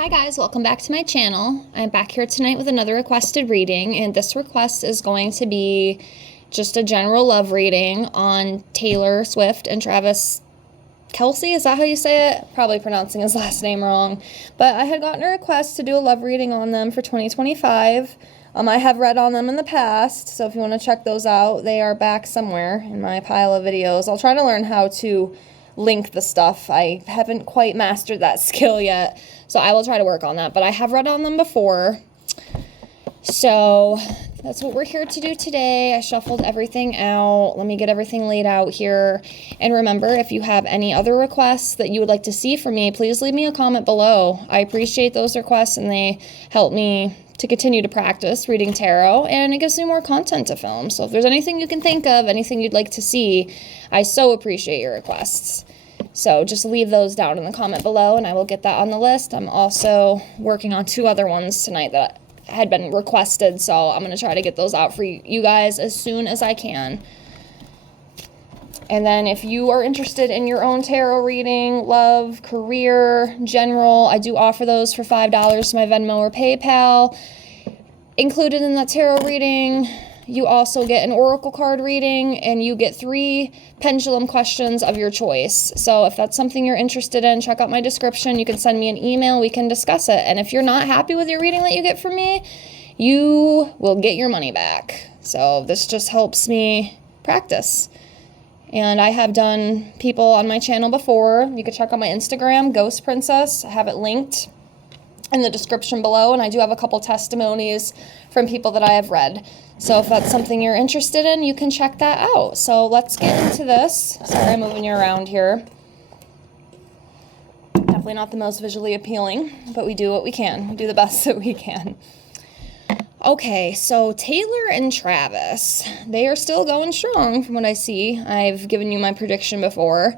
Hi guys, welcome back to my channel. I'm back here tonight with another requested reading, and this request is going to be just a general love reading on Taylor Swift and Travis Kelce. Is that how you say it? Probably pronouncing his last name wrong. But I had gotten a request to do a love reading on them for 2025. I have read on them in the past, so if you want to check those out, they are back somewhere in my pile of videos. I'll try to learn how to link the stuff. I haven't quite mastered that skill yet, so I will try to work on that. But I have read on them before, so that's what we're here to do today. I shuffled everything out. Let me get everything laid out here. And remember, if you have any other requests that you would like to see from me, please leave me a comment below. I appreciate those requests, and they help me to continue to practice reading tarot, and it gives me more content to film. So if there's anything you can think of, anything you'd like to see, I so appreciate your requests. So just leave those down in the comment below, and I will get that on the list. I'm also working on 2 other ones tonight that had been requested, so I'm going to try to get those out for you guys as soon as I can. And then if you are interested in your own tarot reading, love, career, general, I do offer those for $5 to my Venmo or PayPal. Included in that tarot reading, you also get an oracle card reading, and you get 3 pendulum questions of your choice. So if that's something you're interested in, check out my description. You can send me an email. We can discuss it. And if you're not happy with your reading that you get from me, you will get your money back. So this just helps me practice. And I have done people on my channel before. You can check out my Instagram, Ghost Princess. I have it linked in the description below. And I do have a couple testimonies from people that I have read. So if that's something you're interested in, you can check that out. So let's get into this. Sorry, I'm moving you around here. Definitely not the most visually appealing, but we do what we can. We do the best that we can. Okay, so Taylor and Travis, they are still going strong from what I see. I've given you my prediction before.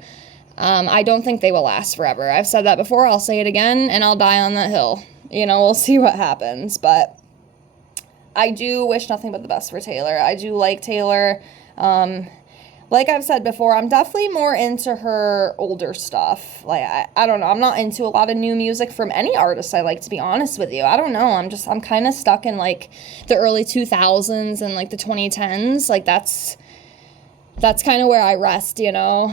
I don't think they will last forever. I've said that before, I'll say it again, and I'll die on that hill. You know, we'll see what happens, but I do wish nothing but the best for Taylor. I do like Taylor. Like I've said before, I'm definitely more into her older stuff. Like, I don't know. I'm not into a lot of new music from any artist I like, to be honest with you. I don't know. I'm kind of stuck in, like, the early 2000s and, like, the 2010s. Like, that's kind of where I rest, you know.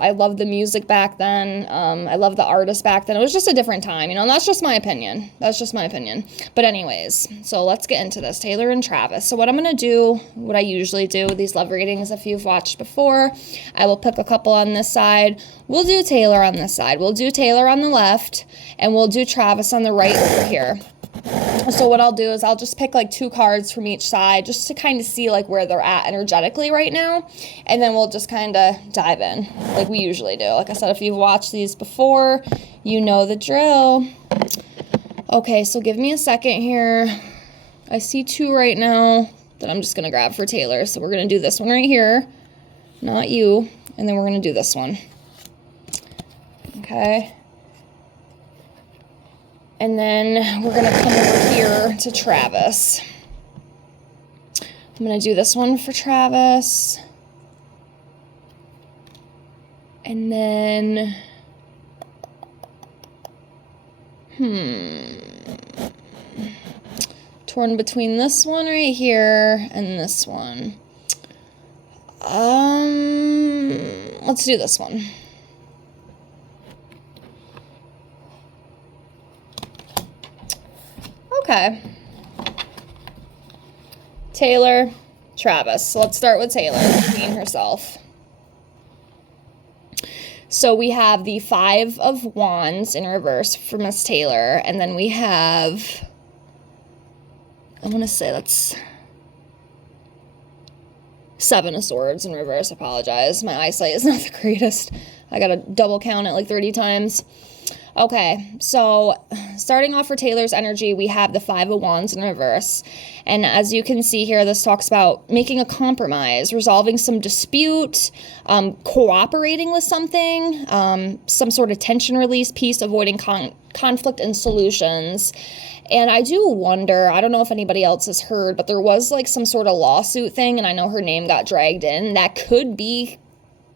I love the music back then. I love the artists back then. It was just a different time, you know, and that's just my opinion. But anyways, so let's get into this. Taylor and Travis. So what I'm going to do, what I usually do with these love readings, if you've watched before, I will pick a couple on this side. We'll do Taylor on this side. We'll do Taylor on the left, and we'll do Travis on the right over here. So what I'll do is I'll just pick like 2 cards from each side just to kind of see like where they're at energetically right now. And then we'll just kind of dive in like we usually do. Like I said, if you've watched these before, you know the drill. Okay, so give me a second here. I see 2 right now that I'm just going to grab for Taylor. So we're going to do this one right here, not you. And then we're going to do this one. Okay. And then we're going to come over here to Travis. I'm going to do this one for Travis. And then, torn between this one right here and this one. Let's do this one. Okay. Taylor, Travis. So let's start with Taylor, the queen herself. So we have the 5 of Wands in reverse for Miss Taylor, and then we have, I want to say that's 7 of Swords in reverse. I apologize. My eyesight is not the greatest. I got to double count it like 30 times. Okay, so starting off for Taylor's energy, we have the 5 of Wands in reverse. And as you can see here, this talks about making a compromise, resolving some dispute, cooperating with something, some sort of tension release, peace, avoiding conflict and solutions. And I do wonder, I don't know if anybody else has heard, but there was like some sort of lawsuit thing, and I know her name got dragged in. That could be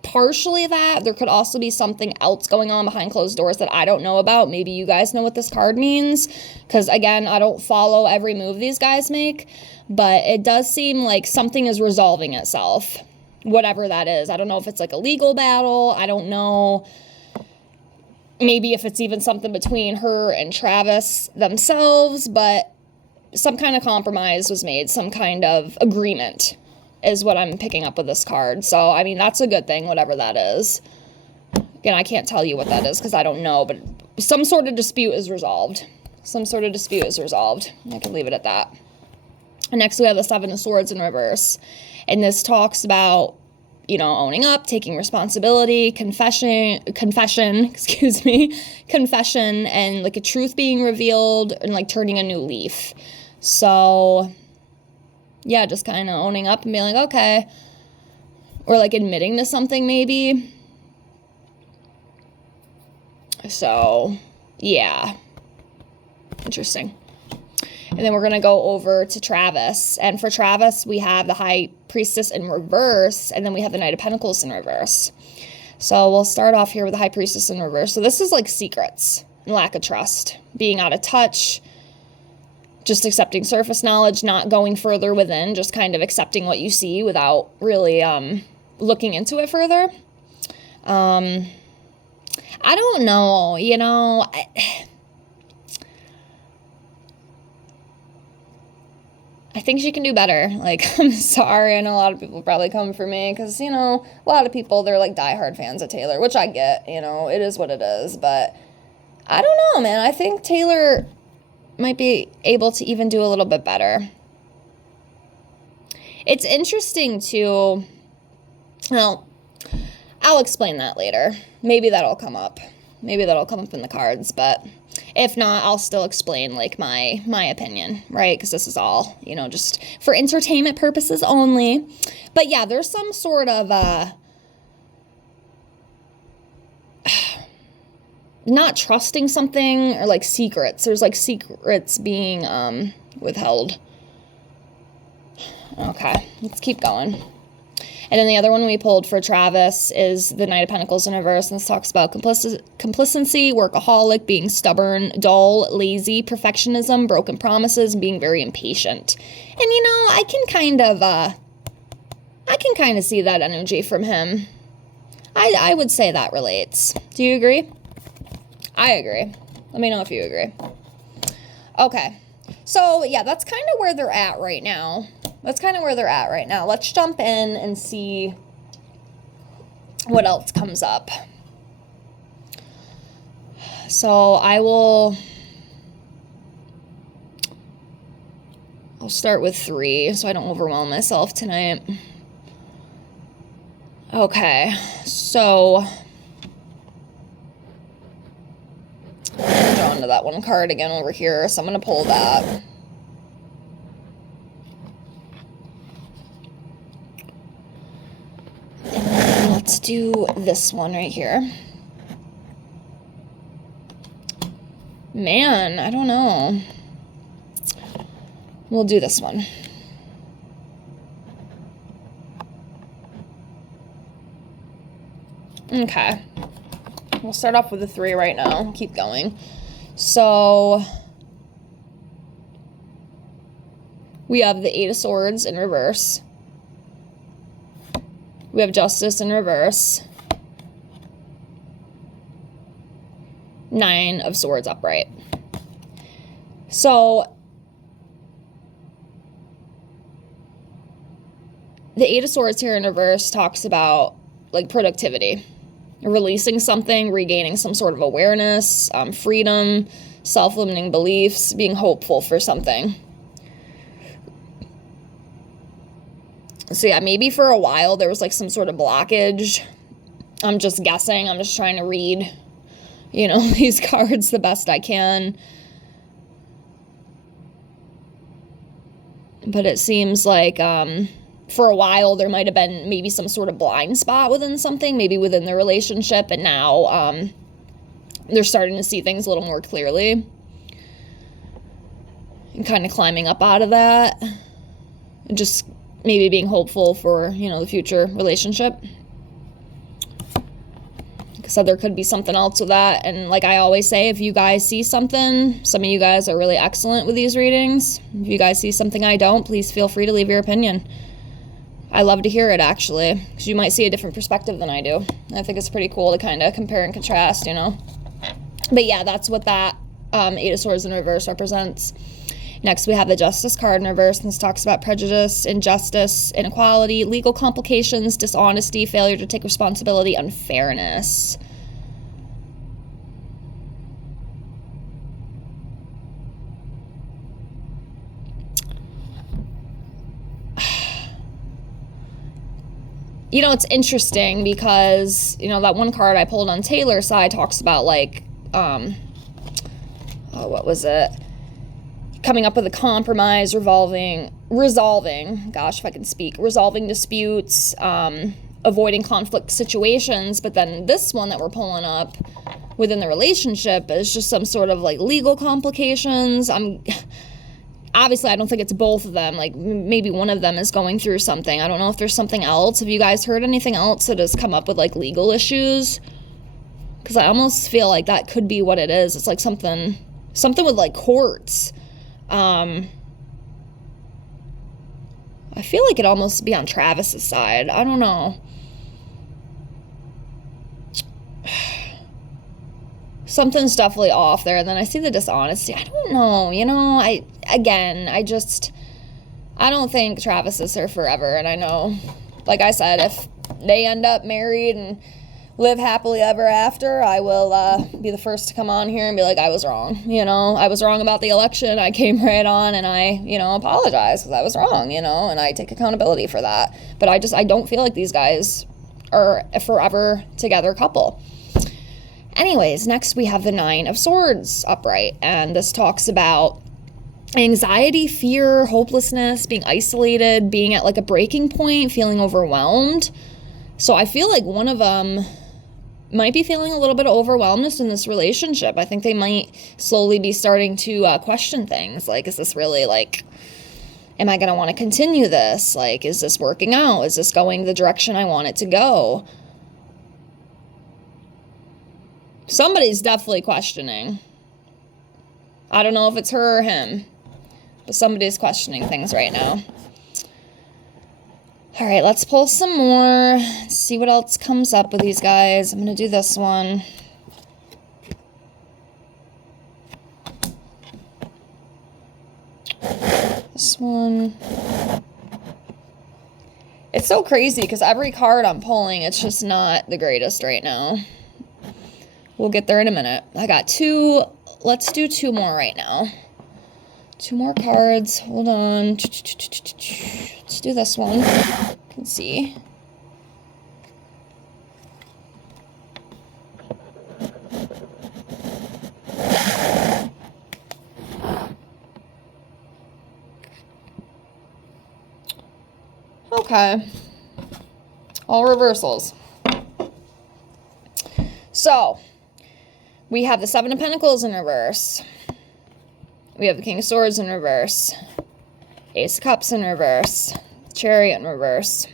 partially that. There could also be something else going on behind closed doors that I don't know about. Maybe you guys know what this card means, because again, I don't follow every move these guys make, but it does seem like something is resolving itself, whatever that is. I don't know if it's like a legal battle. I don't know maybe if it's even something between her and Travis themselves, but some kind of compromise was made, some kind of agreement is what I'm picking up with this card. So, I mean, that's a good thing, whatever that is. Again, I can't tell you what that is because I don't know, but some sort of dispute is resolved. Some sort of dispute is resolved. I can leave it at that. And next we have the Seven of Swords in reverse. And this talks about, you know, owning up, taking responsibility, confession, and like a truth being revealed and like turning a new leaf. So yeah, just kind of owning up and being like, okay, or like admitting to something maybe. So yeah, interesting. And then we're going to go over to Travis. And for Travis, we have the High Priestess in reverse, and then we have the Knight of Pentacles in reverse. So we'll start off here with the High Priestess in reverse. So this is like secrets and lack of trust, being out of touch, just accepting surface knowledge, not going further within, just kind of accepting what you see without really looking into it further. I don't know, you know, I think she can do better. Like, I'm sorry, I know a lot of people probably come for me because, you know, a lot of people, they're like diehard fans of Taylor, which I get, you know, it is what it is, but I don't know, man. I think Taylor might be able to even do a little bit better. It's interesting too. Well, I'll explain that later. Maybe that'll come up. Maybe that'll come up in the cards, but if not, I'll still explain like my opinion, right? Because this is all, you know, just for entertainment purposes only. But yeah, there's some sort of not trusting something or like secrets. There's like secrets being withheld. Okay, let's keep going. And then the other one we pulled for Travis is the Knight of Pentacles in reverse. And this talks about complacency, workaholic, being stubborn, dull, lazy, perfectionism, broken promises, and being very impatient. And, you know, I can kind of see that energy from him. I would say that relates. Do you agree? I agree. Let me know if you agree. Okay. So, yeah, that's kind of where they're at right now. Let's jump in and see what else comes up. So I'll start with 3 so I don't overwhelm myself tonight. Okay, so I'm drawn to that one card again over here, so I'm going to pull that. Let's do this one right here. Man, I don't know. We'll do this one. Okay. We'll start off with the 3 right now. Keep going. So we have the 8 of Swords in reverse. We have Justice in reverse. 9 of Swords upright. So the 8 of Swords here in reverse talks about like productivity, releasing something, regaining some sort of awareness, freedom, self-limiting beliefs, being hopeful for something. So yeah, maybe for a while there was like some sort of blockage. I'm just guessing. I'm just trying to read, you know, these cards the best I can. But it seems like for a while there might have been maybe some sort of blind spot within something, maybe within the relationship, and now they're starting to see things a little more clearly and kind of climbing up out of that. And just maybe being hopeful for, you know, the future relationship. So there could be something else with that. And like I always say, if you guys see something, some of you guys are really excellent with these readings. If you guys see something I don't, please feel free to leave your opinion. I love to hear it, actually, because you might see a different perspective than I do. I think it's pretty cool to kind of compare and contrast, you know. But yeah, that's what that Eight of Swords in reverse represents. Next, we have the Justice card in reverse, and this talks about prejudice, injustice, inequality, legal complications, dishonesty, failure to take responsibility, unfairness. You know, it's interesting because, you know, that one card I pulled on Taylor's side talks about, like, what was it? Coming up with a compromise, resolving disputes, avoiding conflict situations. But then this one that we're pulling up within the relationship is just some sort of like legal complications. Obviously, I don't think it's both of them. Like maybe one of them is going through something. I don't know if there's something else. Have you guys heard anything else that has come up with like legal issues? Because I almost feel like that could be what it is. It's like something with like courts. I feel like it almost be on Travis's side. I don't know. Something's definitely off there. And then I see the dishonesty. I don't know. You know, I don't think Travis is here forever. And I know, like I said, if they end up married and live happily ever after, I will be the first to come on here and be like, I was wrong. You know, I was wrong about the election. I came right on and I, you know, apologize because I was wrong, you know, and I take accountability for that. But I don't feel like these guys are a forever together couple. Anyways, next we have the Nine of Swords upright. And this talks about anxiety, fear, hopelessness, being isolated, being at like a breaking point, feeling overwhelmed. So I feel like one of them might be feeling a little bit of overwhelmness in this relationship. I think they might slowly be starting to question things. Like, is this really like, am I going to want to continue this? Like, is this working out? Is this going the direction I want it to go? Somebody's definitely questioning. I don't know if it's her or him, but somebody's questioning things right now. All right, let's pull some more, see what else comes up with these guys. I'm going to do this one. This one. It's so crazy because every card I'm pulling, it's just not the greatest right now. We'll get there in a minute. I got two. Let's do two more right now. Two more cards. Hold on. Let's do this one. You can see. Okay. All reversals. So, we have the Seven of Pentacles in reverse. We have the King of Swords in reverse. Ace of Cups in reverse. Chariot in reverse.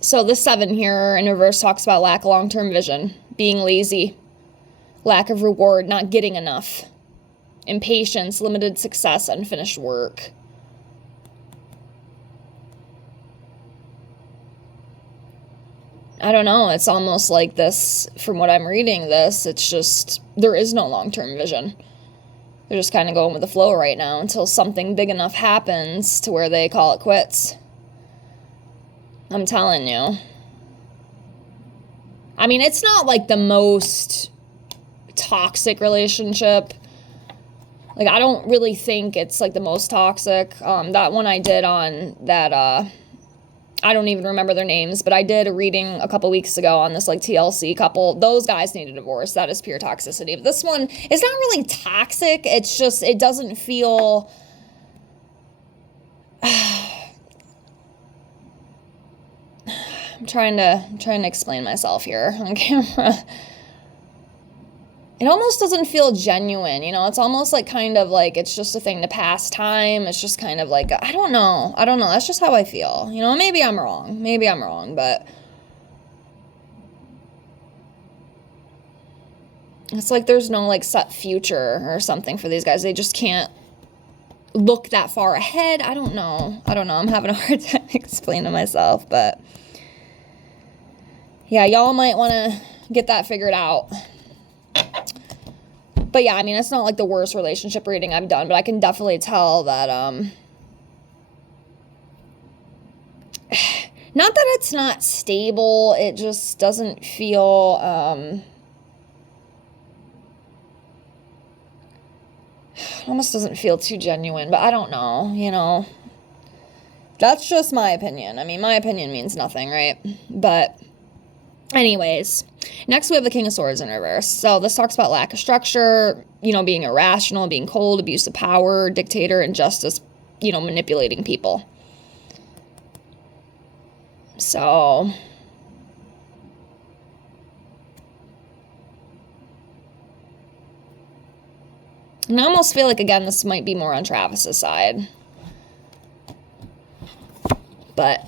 So the 7 here in reverse talks about lack of long-term vision, being lazy, lack of reward, not getting enough, impatience, limited success, unfinished work. I don't know, it's almost like this, from what I'm reading this, it's just, there is no long-term vision. They're just kind of going with the flow right now until something big enough happens to where they call it quits. I'm telling you. I mean, it's not like the most toxic relationship. Like, I don't really think it's like the most toxic. That one I did on that, I don't even remember their names, but I did a reading a couple weeks ago on this like TLC couple. Those guys need a divorce. That is pure toxicity. But this one is not really toxic. It's just, it doesn't feel... I'm trying to explain myself here on camera. it almost doesn't feel genuine, you know? It's almost like kind of like it's just a thing to pass time. It's just kind of like, I don't know. That's just how I feel. You know, maybe I'm wrong, but it's like there's no like set future or something for these guys. They just can't look that far ahead. I don't know. I'm having a hard time explaining myself, but yeah, y'all might want to get that figured out. But yeah, I mean, it's not like the worst relationship reading I've done, but I can definitely tell that, not that it's not stable, it just doesn't feel, almost doesn't feel too genuine, but I don't know, you know. That's just my opinion. I mean, my opinion means nothing, right? But anyways, next we have the King of Swords in reverse. So this talks about lack of structure, you know, being irrational, being cold, abuse of power, dictator, injustice, you know, manipulating people. So and I almost feel like, again, this might be more on Travis's side. But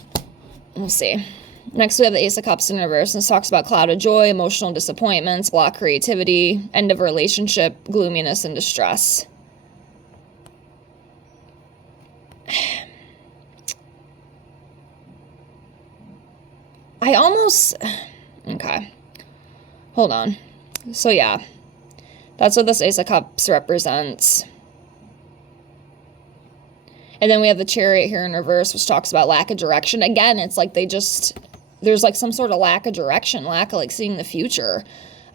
we'll see. Next, we have the Ace of Cups in reverse. And this talks about cloud of joy, emotional disappointments, block creativity, end of a relationship, gloominess, and distress. Okay. Hold on. So, yeah. That's what this Ace of Cups represents. And then we have the Chariot here in reverse, which talks about lack of direction. Again, it's like there's like some sort of lack of direction, lack of like seeing the future.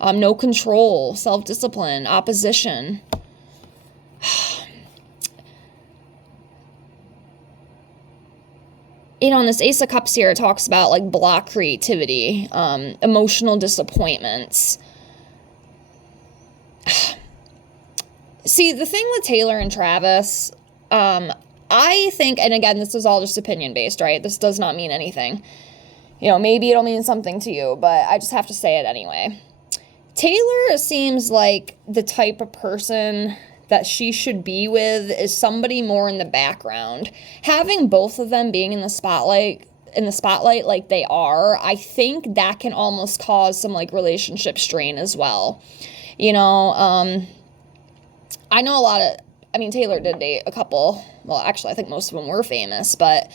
No control, self-discipline, opposition. You know, in this Ace of Cups here, it talks about like block creativity, emotional disappointments. See, the thing with Taylor and Travis, I think, and again, this is all just opinion based, right? This does not mean anything. You know, maybe it'll mean something to you, but I just have to say it anyway. Taylor seems like the type of person that she should be with is somebody more in the background. Having both of them being in the spotlight like they are, I think that can almost cause some like relationship strain as well. You know, I know Taylor did date a couple, well, actually, I think most of them were famous, but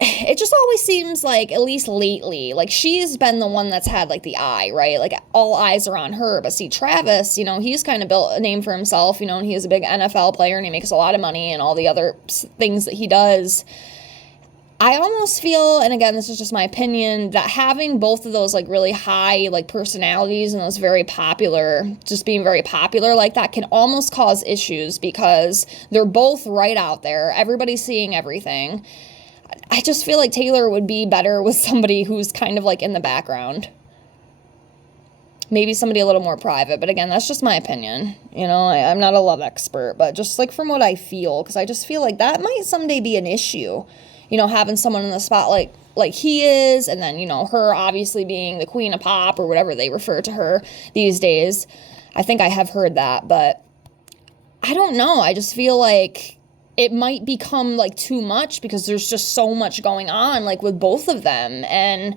it just always seems like, at least lately, like she's been the one that's had like the eye, right? Like all eyes are on her. But see, Travis, you know, he's kind of built a name for himself, you know, and he is a big NFL player and he makes a lot of money and all the other things that he does. I almost feel, and again, this is just my opinion, that having both of those like really high like personalities and those very popular, just being very popular like that can almost cause issues because they're both right out there. Everybody's seeing everything. I just feel like Taylor would be better with somebody who's kind of like in the background. Maybe somebody a little more private, but again, that's just my opinion. You know, I'm not a love expert, but just like from what I feel, because I just feel like that might someday be an issue. You know, having someone in the spotlight like he is, and then, you know, her obviously being the queen of pop or whatever they refer to her these days. I think I have heard that, but I don't know. I just feel like it might become like too much because there's just so much going on like with both of them. And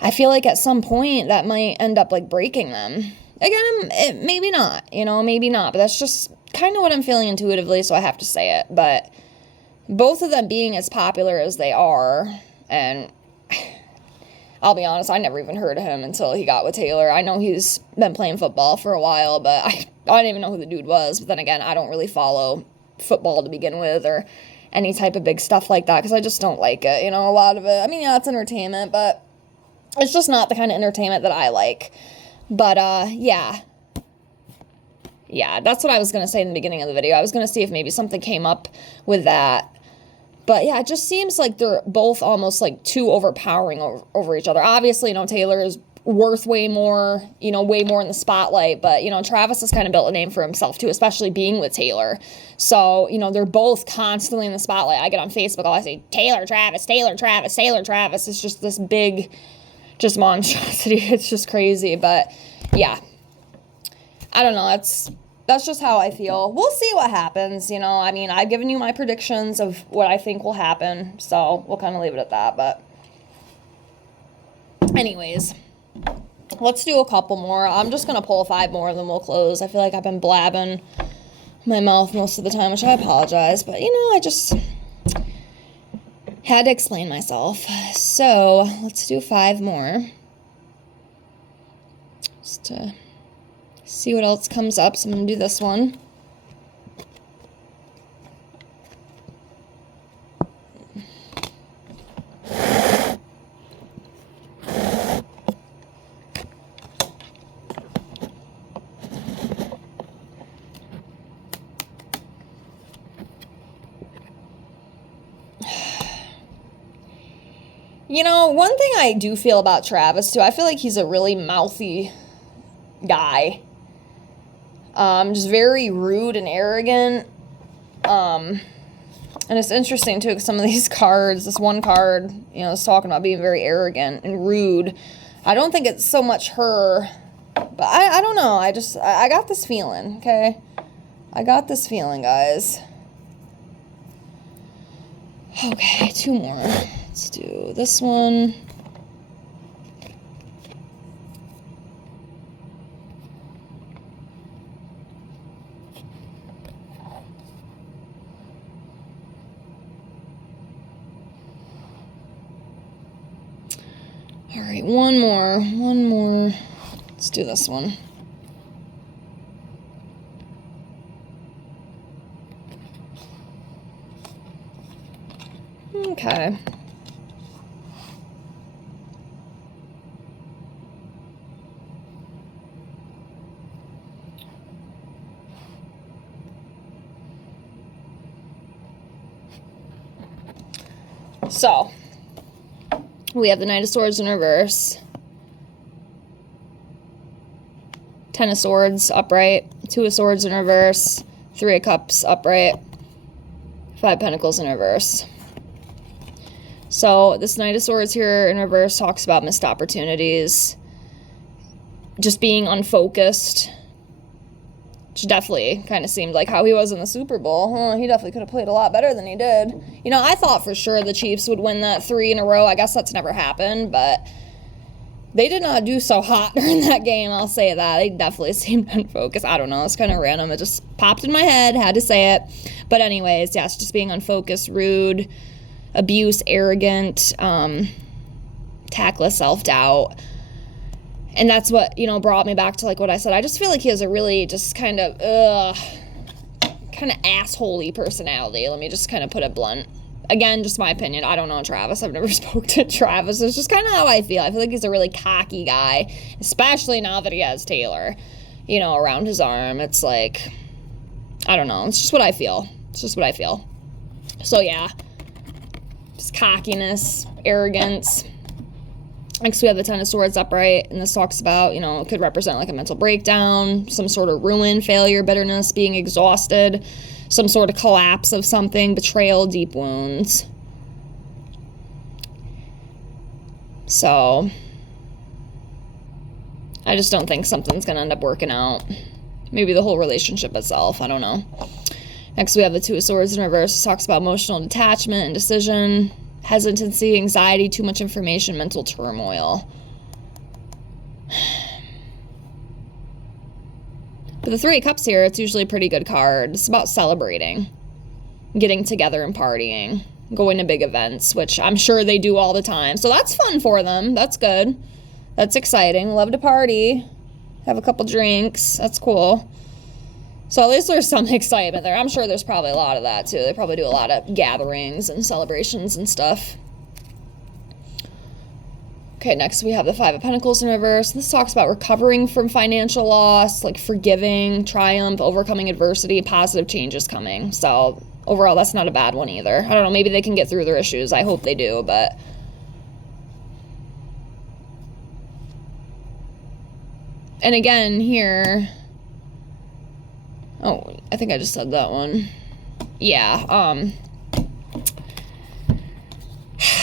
I feel like at some point that might end up like breaking them. Again, maybe not, you know, maybe not, but that's just kind of what I'm feeling intuitively, so I have to say it. But both of them being as popular as they are, and I'll be honest, I never even heard of him until he got with Taylor. I know he's been playing football for a while, but I didn't even know who the dude was. But then again, I don't really follow football to begin with or any type of big stuff like that because I just don't like it. You know, a lot of it, I mean, yeah, it's entertainment, but it's just not the kind of entertainment that I like. But, yeah, that's what I was going to say in the beginning of the video. I was going to see if maybe something came up with that. But yeah, it just seems like they're both almost like too overpowering over each other. Obviously, you know, Taylor is worth way more in the spotlight. But, you know, Travis has kind of built a name for himself too, especially being with Taylor. So, you know, they're both constantly in the spotlight. I get on Facebook, all I say, Taylor, Travis, Taylor, Travis, Taylor, Travis. It's just this big, just monstrosity. It's just crazy. But yeah. I don't know. That's just how I feel. We'll see what happens, you know. I mean, I've given you my predictions of what I think will happen, so we'll kind of leave it at that. But anyways, let's do a couple more. I'm just going to pull 5 more and then we'll close. I feel like I've been blabbing my mouth most of the time, which I apologize. But, you know, I just had to explain myself. So let's do 5 more. Just to see what else comes up. So I'm going to do this one. You know, one thing I do feel about Travis, too, I feel like he's a really mouthy guy. Just very rude and arrogant. And it's interesting, too, because some of these cards, this one card, you know, is talking about being very arrogant and rude. I don't think it's so much her, but I don't know. I got this feeling, okay? I got this feeling, guys. Okay, 2 more. Let's do this one. All right, one more. Let's do this one. Okay. So, we have the Knight of Swords in reverse, 10 of Swords upright, 2 of Swords in reverse, 3 of Cups upright, 5 Pentacles in reverse. So, this Knight of Swords here in reverse talks about missed opportunities, just being unfocused, which definitely kind of seemed like how he was in the Super Bowl. He definitely could have played a lot better than he did. You know, I thought for sure the Chiefs would win that 3 in a row. I guess that's never happened, but they did not do so hot during that game, I'll say that. They definitely seemed unfocused. I don't know, it's kind of random. It just popped in my head, had to say it. But anyways, yes, just being unfocused, rude, abuse, arrogant, tactless, self-doubt. And that's what, you know, brought me back to, like, what I said. I just feel like he has a really just kind of asshole-y personality. Let me just kind of put it blunt. Again, just my opinion. I don't know Travis. I've never spoke to Travis. It's just kind of how I feel. I feel like he's a really cocky guy, especially now that he has Taylor, you know, around his arm. It's like, I don't know. It's just what I feel. It's just what I feel. So, yeah. Just cockiness, arrogance. Next, we have the 10 of Swords upright, and this talks about, you know, it could represent like a mental breakdown, some sort of ruin, failure, bitterness, being exhausted, some sort of collapse of something, betrayal, deep wounds. So, I just don't think something's going to end up working out. Maybe the whole relationship itself, I don't know. Next, we have the 2 of Swords in reverse. This talks about emotional detachment, indecision, hesitancy, anxiety, too much information, mental turmoil. But the 3 of Cups here, it's usually a pretty good card. It's about celebrating, getting together and partying, going to big events, which I'm sure they do all the time. So that's fun for them. That's good. That's exciting. Love to party, have a couple drinks. That's cool. So at least there's some excitement there. I'm sure there's probably a lot of that, too. They probably do a lot of gatherings and celebrations and stuff. Okay, next we have the 5 of Pentacles in reverse. This talks about recovering from financial loss, like forgiving, triumph, overcoming adversity, positive changes coming. So overall, that's not a bad one either. I don't know, maybe they can get through their issues. I hope they do, but... And again, here... Oh, I think I just said that one. Yeah,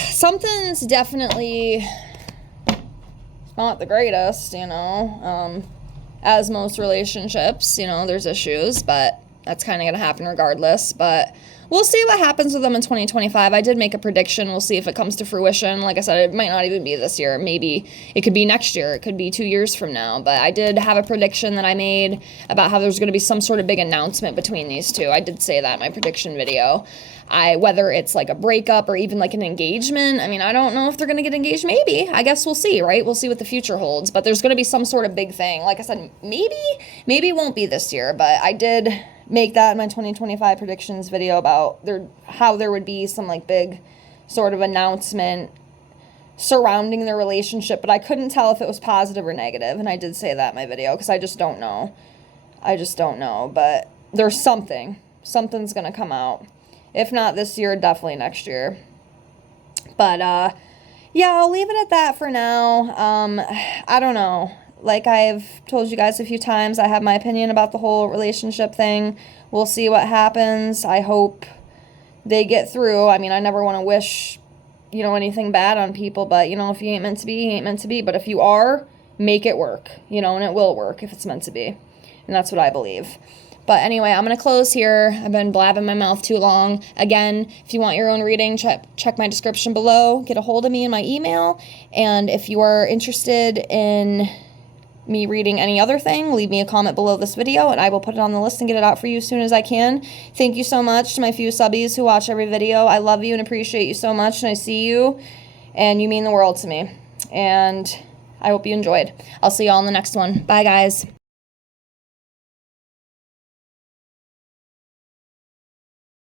something's definitely not the greatest, you know. as most relationships, you know, there's issues, but that's kind of going to happen regardless. But we'll see what happens with them in 2025. I did make a prediction. We'll see if it comes to fruition. Like I said, it might not even be this year. Maybe it could be next year. It could be 2 years from now. But I did have a prediction that I made about how there's going to be some sort of big announcement between these two. I did say that in my prediction video. Whether it's like a breakup or even like an engagement. I mean, I don't know if they're going to get engaged. Maybe. I guess we'll see, right? We'll see what the future holds. But there's going to be some sort of big thing. Like I said, maybe it won't be this year. But I did make that in my 2025 predictions video about how there would be some like big sort of announcement surrounding their relationship. But I couldn't tell if it was positive or negative. And I did say that in my video because I just don't know. But there's something. Something's going to come out. If not this year, definitely next year. But, yeah, I'll leave it at that for now. I don't know. Like I've told you guys a few times, I have my opinion about the whole relationship thing. We'll see what happens. I hope they get through. I mean, I never want to wish, you know, anything bad on people. But, you know, if you ain't meant to be, you ain't meant to be. But if you are, make it work. You know, and it will work if it's meant to be. And that's what I believe. But anyway, I'm going to close here. I've been blabbing my mouth too long. Again, if you want your own reading, check my description below. Get a hold of me in my email. And if you are interested in me reading any other thing, leave me a comment below this video and I will put it on the list and get it out for you as soon as I can. Thank you so much to my few subbies who watch every video. I love you and appreciate you so much, and I see you, and you mean the world to me. And I hope you enjoyed. I'll see you all in the next one. Bye, guys.